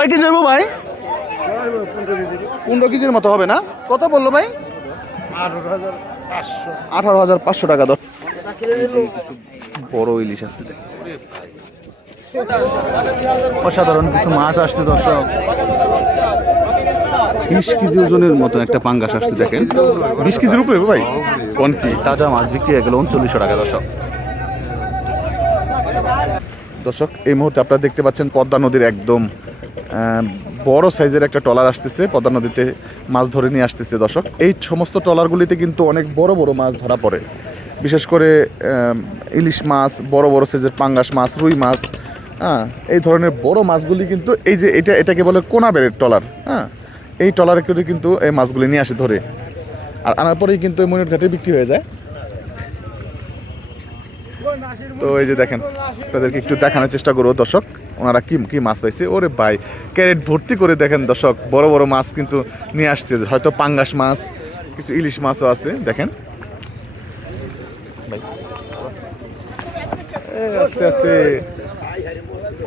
কয় কেজি ভাই? পনেরো কেজির মতো হবে না? কত বলল ভাই? আঠারো হাজার পাঁচশো টাকা কিছু বড় ইলিশ আসছে অসাধারণ কিছু মাছ আসছে দর্শক। বিশ কেজি ওজনের মতন একটা পাঙ্গাস আসছে দেখেন। বিশ কেজির উপরে ভাই? কোন কি? তাজা মাছ বিক্রি হয়ে গেল উনচল্লিশশো টাকা দর্শক। দর্শক, এই মুহূর্তে আপনারা দেখতে পাচ্ছেন পদ্মা নদীর একদম বড় সাইজের একটা ট্রলার আসতেছে, পদ্মা নদীতে মাছ ধরে নিয়ে আসতেছে দর্শক। এই সমস্ত ট্রলারগুলিতে কিন্তু অনেক বড় বড় মাছ ধরা পড়ে। বিশেষ করে ইলিশ মাছ, বড় বড় সাইজের পাঙ্গাস মাছ, রুই মাছ হ্যাঁ এই ধরনের বড় মাছগুলি কিন্তু এই যে এটা, এটাকে বলে কোনা বেড়ের ট্রলার হ্যাঁ এই ট্রলারে করে কিন্তু এই মাছগুলি নিয়ে আসে ধরে। আর আনার পরেই কিন্তু এই ময়ূর ঘাটে বিক্রি হয়ে যায়। তো এই যে দেখেন আপনাদেরকে একটু দেখানোর চেষ্টা করব। দর্শক, ওনারা কি কি মাছ পাইছে? ওরে ভাই, ক্যারেট ভর্তি করে দেখেন দর্শক, বড় বড় মাছ কিন্তু নিয়ে আসছে। হয়তো পাঙ্গাস মাছ, কিছু ইলিশ মাছও আছে, দেখেন। আস্তে আস্তে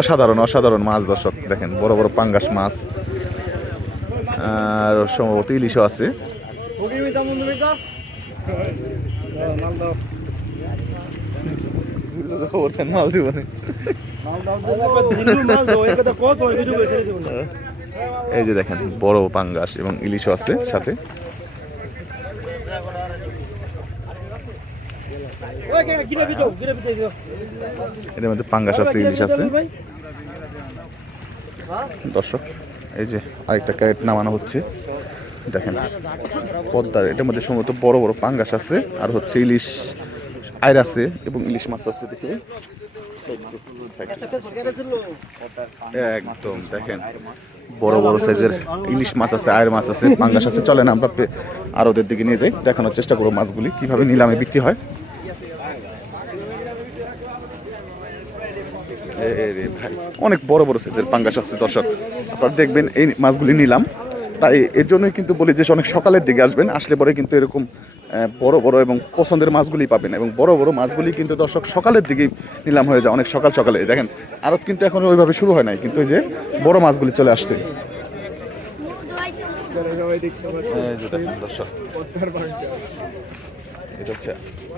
অসাধারণ অসাধারণ মাছ দর্শক, দেখেন, বড় বড় পাঙ্গাস মাছ। আর সম্ভবত ইলিশও আছে। এই যে দেখেন, বড় পাঙ্গাস এবং ইলিশও আছে সাথে। এর মধ্যে পাঙ্গাস আছে, ইলিশ আছে। দর্শক, এই যে আরেকটা ক্যারেট নামানো হচ্ছে। দেখেন, পদ্মার, এটার মধ্যে সম্ভবত বড় বড় পাঙ্গাস আছে, আর হচ্ছে ইলিশ। আয়ের আছে এবং ইলিশ মাছ আছে দেখে। একদম, দেখেন, বড় বড় সাইজের ইলিশ মাছ আছে আয়ের মাছ আছে, পাঙ্গাস আছে চলে না আমরা আর ওদের দিকে নিয়ে যাই, দেখানোর চেষ্টা করব মাছগুলি, কীভাবে নিলামে বিক্রি হয়। অনেক বড় বড় সাইজের পাঙ্গাস আছে, দর্শক, আপনারা দেখবেন এই মাছগুলি নিলাম। তাই এর জন্যই কিন্তু বলি যে অনেক সকালের দিকে আসবেন, আসলে পরে কিন্তু এরকম বড় বড় এবং পছন্দের মাছগুলি পাবেন এবং বড় বড় মাছগুলি কিন্তু দর্শক সকালের দিকেই নিলাম হয়ে যায়, অনেক সকাল সকালে। দেখেন আরত কিন্তু এখন ওইভাবে শুরু হয় নাই, কিন্তু ওই যে বড় মাছগুলি চলে আসছে।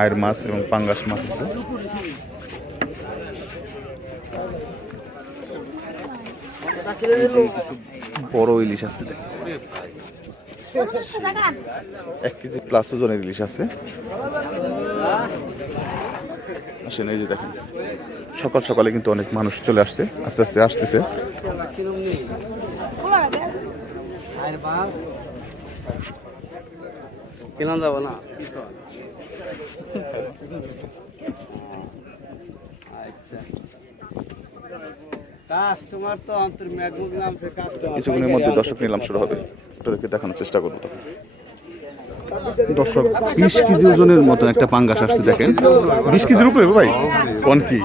আয়ের মাছ এবং পাঙ্গাস মাছ আছে। বড় ইলিশ আছে। এক কেজি প্লাস ওজনের ইলিশ আছে। আসেন এই যে দেখেন। সকাল সকালে কিন্তু অনেক মানুষ চলে আসছে আস্তে আস্তে আসতেছে। কেনা যাব না। আচ্ছা কাস্টমার তো অন্তর ম্যাগমুগ নাম সে কাস্টমার কিছুক্ষণের মধ্যে দর্শক নিলাম শুরু হবে। আপনাদেরকে দেখানোর চেষ্টা করব তখন। দর্শক বিশ কেজি ওজনের মতন একটা পাঙ্গাস আসছে দেখেন। বিশ কেজির উপরে ভাই? কোন কি?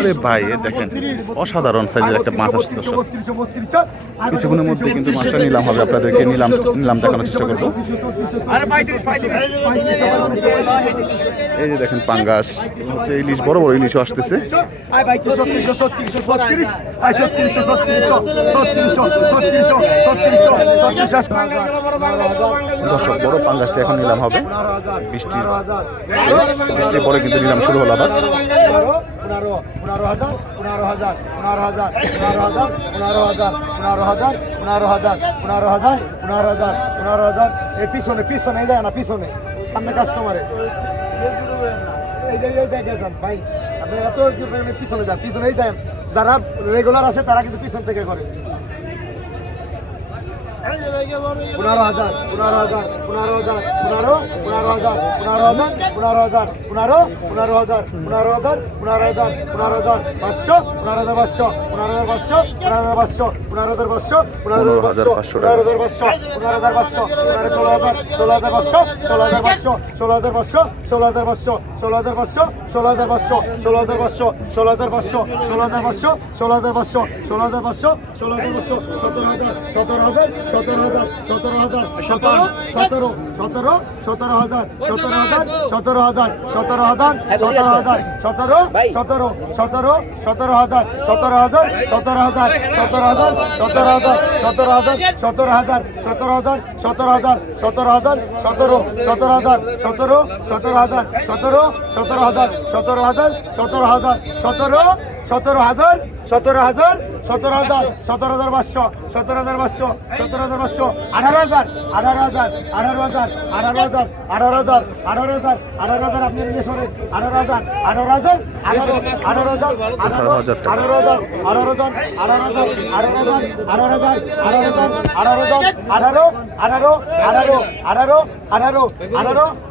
আরে ভাই দেখেন অসাধারণ সাইজের একটা মাছ আসছে দর্শক। কিছুক্ষণের মধ্যে কিন্তু মাছটা নিলাম হবে আপনাদেরকে নিলাম নিলাম দেখানোর চেষ্টা করব। এই যে দেখেন পাঙ্গাস হচ্ছে ইলিশ বড় বড় ইলিশও আসতেছে। দর্শক বড় পাঙ্গাসটা এখন নিলাম হবে। বৃষ্টি বৃষ্টির পরে কিন্তু নিলাম শুরু হলো আবার। যারা রেগুলার আছে তারা কিন্তু পিছন থেকে করে। পনেরো হাজার পনেরো হাজার পনেরো হাজার পনেরো পনেরো হাজার পনেরো হাজার পনেরো হাজার পনেরো পনেরো হাজার পনেরো হাজার পনেরো হাজার পনেরো হাজার পাঁচশো পনেরো হাজার পাঁচশো পনেরো হাজার পাঁচশো পনেরো হাজার পাঁচশো পনেরো হাজার পাঁচশো পনেরো হাজার পাঁচশো পনেরো হাজার পাঁচশো পনেরো হাজার পাঁচশো পনেরো ষোলো হাজার ষোলো হাজার পাঁচশো ষোলো হাজার পাঁচশো ষোলো হাজার পাঁচশো ষোলো হাজার পাঁচশো ষোলো হাজার পাঁচশো ষোলো হাজার পাঁচশো ষোলো হাজার পাঁচশো ষোলো হাজার পাঁচশো ষোলো হাজার পাঁচশো ষোলো হাজার পাঁচশো ষোলো হাজার পাঁচশো ষোলো হাজার পাঁচশো সতেরো হাজার সতেরো হাজার সতেরো হাজার সতেরো হাজার সতেরো সতেরো সতেরো সতেরো হাজার সতেরো হাজার সতেরো হাজার সতেরো হাজার সতেরো হাজার সতেরো সতেরো সতেরো সতেরো হাজার সতেরো হাজার সতেরো হাজার সতেরো হাজার সতেরো হাজার সতেরো হাজার সতেরো হাজার সতেরো হাজার সতেরো হাজার সতেরো হাজার সতেরো সতেরো হাজার সতেরো সতেরো হাজার সতেরো সতেরো হাজার সতেরো হাজার সতেরো হাজার সতেরো সতেরো হাজার সতেরো হাজার সতেরো হাজার সতেরো হাজার পাঁচশো সতেরো হাজার পাঁচশো সতেরো হাজার পাঁচশো আঠারো হাজার আঠারো হাজার আঠারো হাজার আঠারো হাজার আঠারো হাজার আঠারো হাজার আঠারো হাজার আপনি নিয়ে সরেন আঠারো হাজার আঠারো হাজার আঠারো হাজার আঠারো হাজার। আঠারো হাজার আঠারো হাজার আঠারো হাজার আঠারো হাজার আঠারো হাজার আঠারো হাজার আঠারো হাজার আঠারো আঠারো আঠারো আঠারো আঠারো আঠারো আঠারো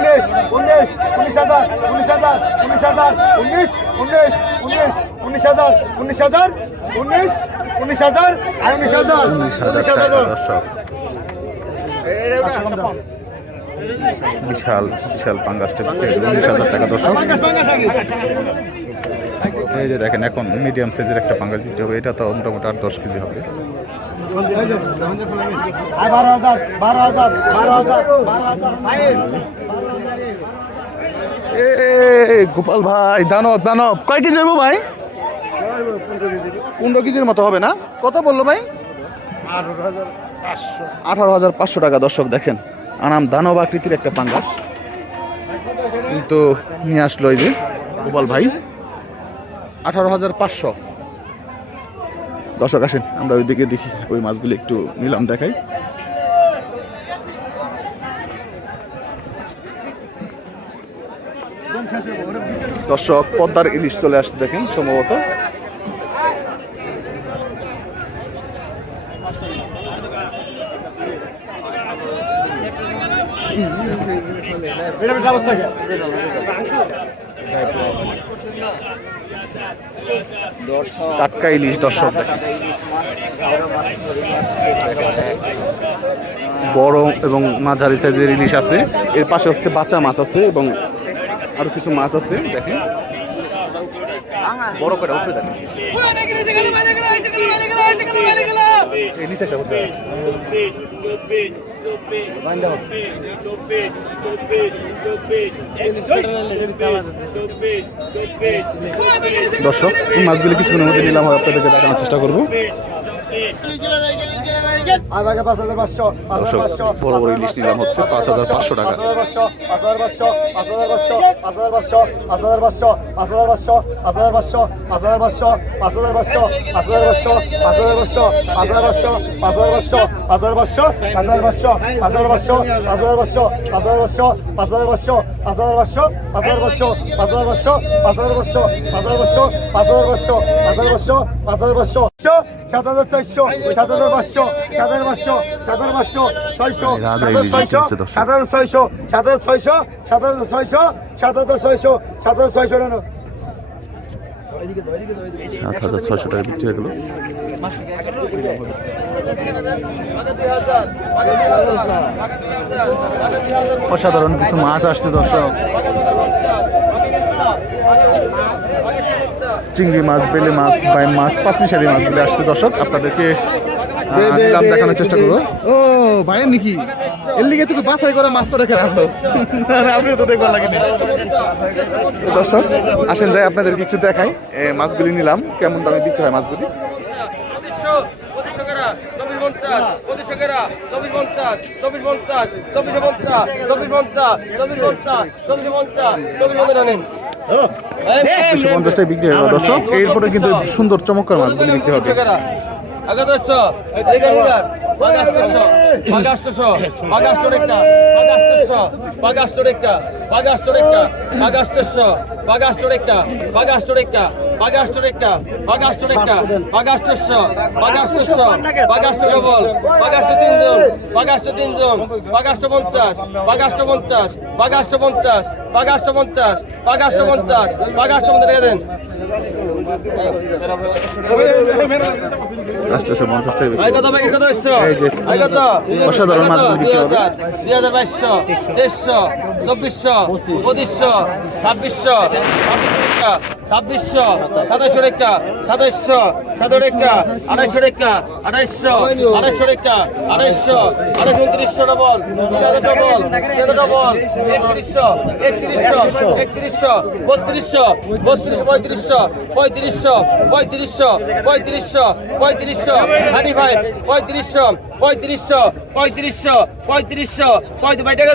উনিশ উনিশ উনিশ হাজার উনিশ হাজার উনিশ হাজার উনিশ উনিশ উনিশ উনিশ হাজার উনিশ হাজার উনিশ উনিশ হাজার আর উনিশ হাজার উনিশ হাজার বিশাল বিশাল পাঙ্গাসটা উনিশ হাজার টাকা দর্শক এই যে দেখেন এখন মিডিয়াম সাইজের একটা পাঙ্গাস বিক্রি হবে এটা তো মোটামুটি আর দশ কেজি হবে বারো হাজার বারো হাজার বারো হাজার বারো হাজার এ গোপাল ভাই, দানব দানব। কয় কেজি হব ভাই? পনেরো কেজির মতো হবে না? কত বলল ভাই? আঠারো হাজার পাঁচশো টাকা। দর্শক দেখেন, আনাম দানব আকৃতির একটা পাঙ্গাস। কিন্তু নিয়ে আসলো এই যে গোপাল ভাই। আঠারো হাজার পাঁচশো। দর্শক আসেন, আমরা ওইদিকে দেখি, ওই মাছগুলি একটু নিলাম দেখাই। দর্শক, পদ্মার ইলিশ চলে আসছে দেখেন সম্ভবত। টাটকা ইলিশ দর্শক। বড় এবং মাঝারি সাইজের ইলিশ আছে। এর পাশে হচ্ছে বাচ্চা মাছ আছে এবং আরও কিছু মাছ আছে দেখেন। বড় করে উঠে দেখেন। এই নিচে একটা দর্শক মাছগুলি কিছুক্ষণের মধ্যে নিলাম হয় আপনাদেরকে দেখানোর চেষ্টা করব। বড় বড় ইলিশ নিলাম হচ্ছে পাঁচ হাজার পাঁচশো টাকা সাত হাজার চারশো সাত হাজার পাঁচশো সাধারণ পাঁচশো সাধারণ পাঁচশো ছয়শো সাধারণ ছয়শো সাধারণ ছয়শো সাধারণ ছয়শো সাধারণ ছয়শো সাধারণ ছয়শো সাধারণ ছয়শো নেন সাত হাজার ছয়শো টাকা বিক্রি হয়ে অসাধারণ কিছু মাছ আসছে দর্শক। চিংড়ি মাছ বেলে মাছ বাই মাছ পাঁচমিশারি মাছগুলি আসছে দর্শক। আপনাদেরকে নিলাম দেখানোর চেষ্টা করব। ও ভাইয়ের নাকি? এর লিগে তুমি বাছাই করে মাছ করে খেলা হলো। আপনিও তো দেখবার লাগেনি। দর্শক আসেন যাই আপনাদেরকে একটু দেখাই। মাছগুলি নিলাম। কেমন দামে বিক্রি হয় মাছগুলি? চব্বিশ পঞ্চাশ পঁচিশশো কেরা চব্বিশ পঞ্চাশ চব্বিশ পঞ্চাশ চব্বিশশো পঞ্চাশ চব্বিশ পঞ্চাশ চব্বিশ পঞ্চাশ চব্বিশ পঞ্চাশ চব্বিশ পঞ্চাশ আনেন দুশো পঞ্চাশটাই বিক্রি হয়ে দর্শক। এরপরে কিন্তু সুন্দর চমৎকার মাছগুলি বিক্রি হবে। একাদশশো এক হাজার পাঁচাষ্টশো পাঁচাষ্টশো পাঁচাষ্টর একটা পাঁচাষ্টশো পাঁচাষ্টর একটা পাঁচাষ্টর একটা পাঁচাষ্টশো পাঁচাষ্টর একটা পাঁচাষ্টর একটা পাঁচাষ্টর একটা পাঁচাষ্টর একটা পাঁচাষ্টশো পাঁচাষ্টশো পাঁচাষ্ট ডবল পাঁচাষ্ট তিনজন পাঁচাষ্ট তিনজন পাঁচাষ্ট পঞ্চাশ পাঁচাষ্ট পঞ্চাশ পাঁচাষ্ট পঞ্চাশ পাঁচাষ্ট পঞ্চাশ পাঁচাষ্ট পঞ্চাশ পাঁচাষ্ট পঞ্চাশ দেন। আটশোশো পঞ্চাশ টাকা অসাধারণ মাছ বিক্রি হবে। চব্বিশশো, পঁচিশশো, ছাব্বিশশো ছাব্বিশশো সাতাইশশো রেখা সাতাইশশো সাত রেখা আড়াইশো রেখা আড়াইশো আড়াইশো রেখা আড়াইশো আড়াইশো উনত্রিশশো ডবল ডবল তিন ডবল একত্রিশশো একত্রিশশো একত্রিশশো, বত্রিশশো বত্রিশ পঁয়ত্রিশশো পঁয়ত্রিশশো পঁয়ত্রিশশো পঁয়ত্রিশশো পঁয়ত্রিশশো থার্টি ফাইভ পঁয়ত্রিশশো পঁয়ত্রিশশো পঁয়ত্রিশশো পঁয়ত্রিশশো, পঁয়ত্রিশ, ভাই, টাকা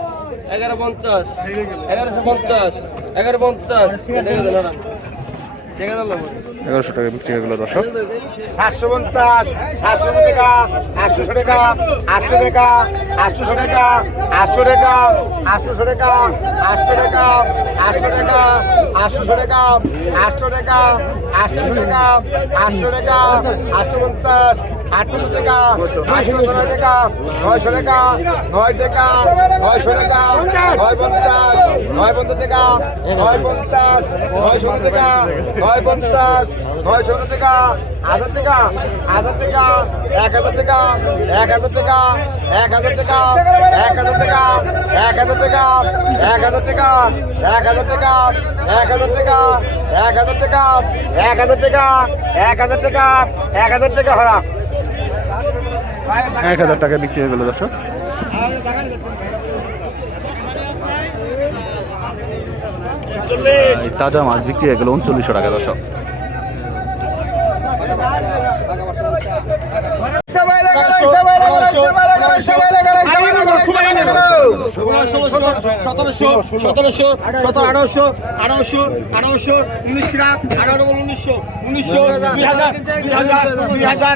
এগারো পঞ্চাশ এগারোশো পঞ্চাশ এগারো পঞ্চাশ এগারোশো টাকা বিক্রি হয়ে গেলো, দর্শক। সাতশো পঞ্চাশ, সাতশো টাকা, আটশোশো টাকা, আটশো টাকা, আটশোশো টাকা, আটশো টাকা, আটশোশো টাকা, আটশো টাকা আটশো টাকা, আটশোশো টাকা, আটশো টাকা আটশোশো টাকা, আটশো টাকা, আটশো পঞ্চাশ নয় টাকা নয় পঞ্চাশ নয় পঞ্চাশ নয় টাকা নয় পঞ্চাশ নয়শো টাকা হাজার টাকা হাজার টাকা এক হাজার টাকা এক হাজার টাকা এক হাজার টাকা এক হাজার টাকা এক হাজার টাকা এক হাজার টাকা এক হাজার টাকা এক হাজার টাকা এক হাজার টাকা এক হাজার টাকা এক হাজার টাকা এক হাজার টাকা হরা এক হাজার টাকা বিক্রি হয়ে গেলো দর্শক তাজা মাছ বিক্রি হয়ে গেল উনচল্লিশশো টাকা দর্শক। সবাই লাগা সবাই লাগা সবাই লাগা সবাই লাগা সতেরোশো সতেরোশো সতেরো আঠারোশো আঠারোশো আঠারোশো উনিশ কিনা আঠারো বল উনিশশো উনিশশো দুই হাজার দুই হাজার দুই হাজার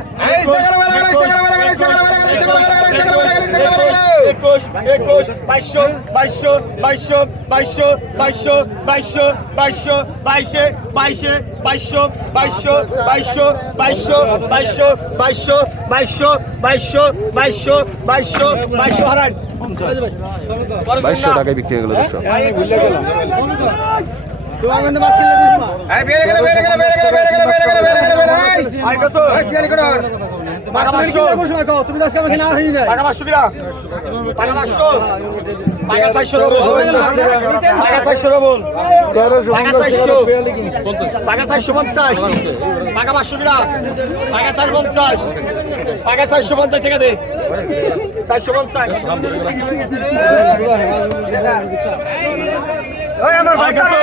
একুশ একুশ বাইশশো বাইশশো বাইশশো বাইশশো বাইশশো বাইশশো বাইশশো বাইশে বাইশে বাইশশো বাইশশো বাইশশো বাইশশো বাইশশো বাইশশো বাইশশো বাইশশো বাইশশো বাইশশো বাইশশো হারান বাইশশো টাকায় বিক্রি হয়ে গেলো দর্শক টাকা দে। চারশো পঞ্চাশ আমার ভাই কত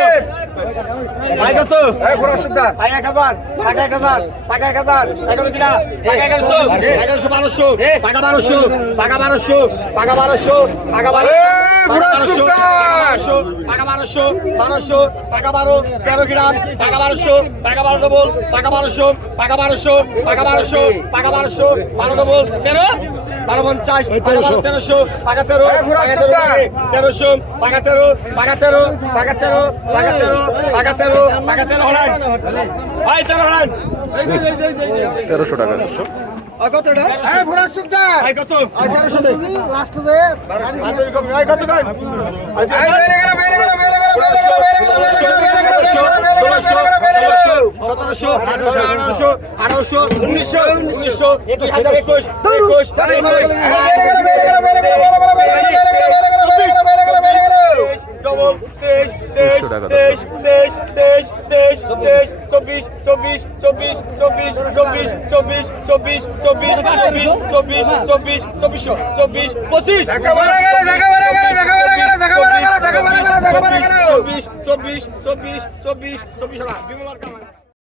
ভাই কত এই পুরো সুদ্দা ভাই 1000 টাকা 1000 টাকা 1000 টাকা কিনা টাকা 1100 1100 1200 টাকা 1200 টাকা 1200 টাকা 1200 টাকা 1200 পুরো সুদ্দা টাকা 1200 1200 টাকা 12 13 কিনা টাকা 1200 টাকা 12 ডবল টাকা 1200 টাকা 1200 টাকা 1200 টাকা 1200 12 ডবল 13 বারো পঞ্চাশ তেরোশো পাকা তেরো তেরোশো পাকা তেরো পাকা তেরো টাকা তেরো টাকা তেরো টাকা তেরো টাকা তেরো হরান ভাই তেরো হরান তেরোশো টাকা দেড়শো একুশ একুশ খবর তেইশ তেইশ তেইশ তেইশ তেইশ তেইশ তেইশ চব্বিশ চব্বিশ চব্বিশ চব্বিশ চব্বিশ চব্বিশ চব্বিশ চব্বিশ চব্বিশ চব্বিশ চব্বিশ চব্বিশ চব্বিশ পঁচিশ চব্বিশ চব্বিশ চব্বিশ চব্বিশ চব্বিশ বিমলার কামাল